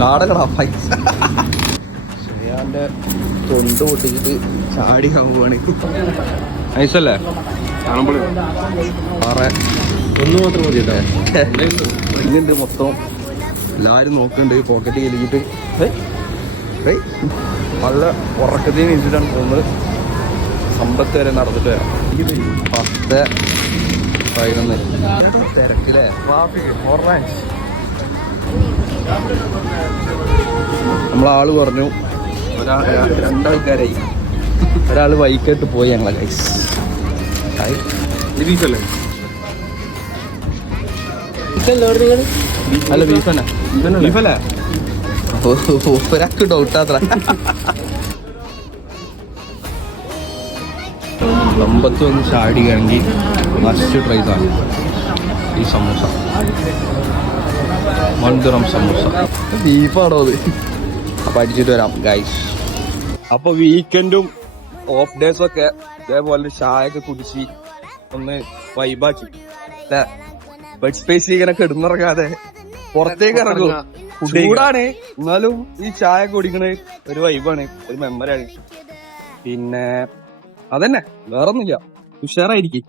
കാടകളാ പൈസ. ശ്രേയാന്റെ തൊണ്ട് പൊട്ടിച്ചിട്ട് ചാടി ആവുകയാണ്. നൈസല്ലേ? ഒന്ന് മാത്രം മതി ഇങ്ങുണ്ട് മൊത്തം. എല്ലാരും നോക്കുന്നുണ്ട്. പോക്കറ്റ് കലിക്കിട്ട് നല്ല ഉറക്കത്തിന് വെച്ചിട്ടാണ് പോകുന്നത്. സമ്പത്ത് വരെ നടന്നിട്ട് വരാം. 10:11 തിരക്കില്ലേ? Traffic orange. നമ്മളാള് പറഞ്ഞു രണ്ടാൾക്കാരായി. ഒരാള് ബൈക്കായിട്ട് പോയി ഞങ്ങളെ ഗൈസ്. ബീഫല്ലേ? അല്ല ബീഫ് തന്നെ. ബീഫല്ലേ? ഒരാൾക്ക് ഡൗട്ടാത്ര. ലമ്പത്ത് ഒന്ന് ചാടി കഴിഞ്ഞ് മസ്റ്റ് ട്രൈ ആണ് ഈ സമൂസ. 1 ദിർഹം സമൂസ. ബീഫാണോ അത്? അപ്പൊ അടിച്ചിട്ട് വരാം ഗൈസ്. അപ്പൊ വീക്കെൻഡും ഓഫ് ഡേയ്സും ഒക്കെ ഇതേപോലെ ചായയൊക്കെ കുടിച്ച് ഒന്ന് വൈബാക്കി. ബെഡ് സ്പേസ് ഇങ്ങനെ കിടന്നിറങ്ങാതെ പുറത്തേക്ക് ഇറങ്ങും. ചൂടാണ് എന്നാലും ഈ ചായ കുടിക്കണ ഒരു വൈബാണ്, ഒരു മെമ്മറിയാണ്. പിന്നെ അതന്നെ, വേറൊന്നുമില്ല. ഉഷാറായിരിക്കും.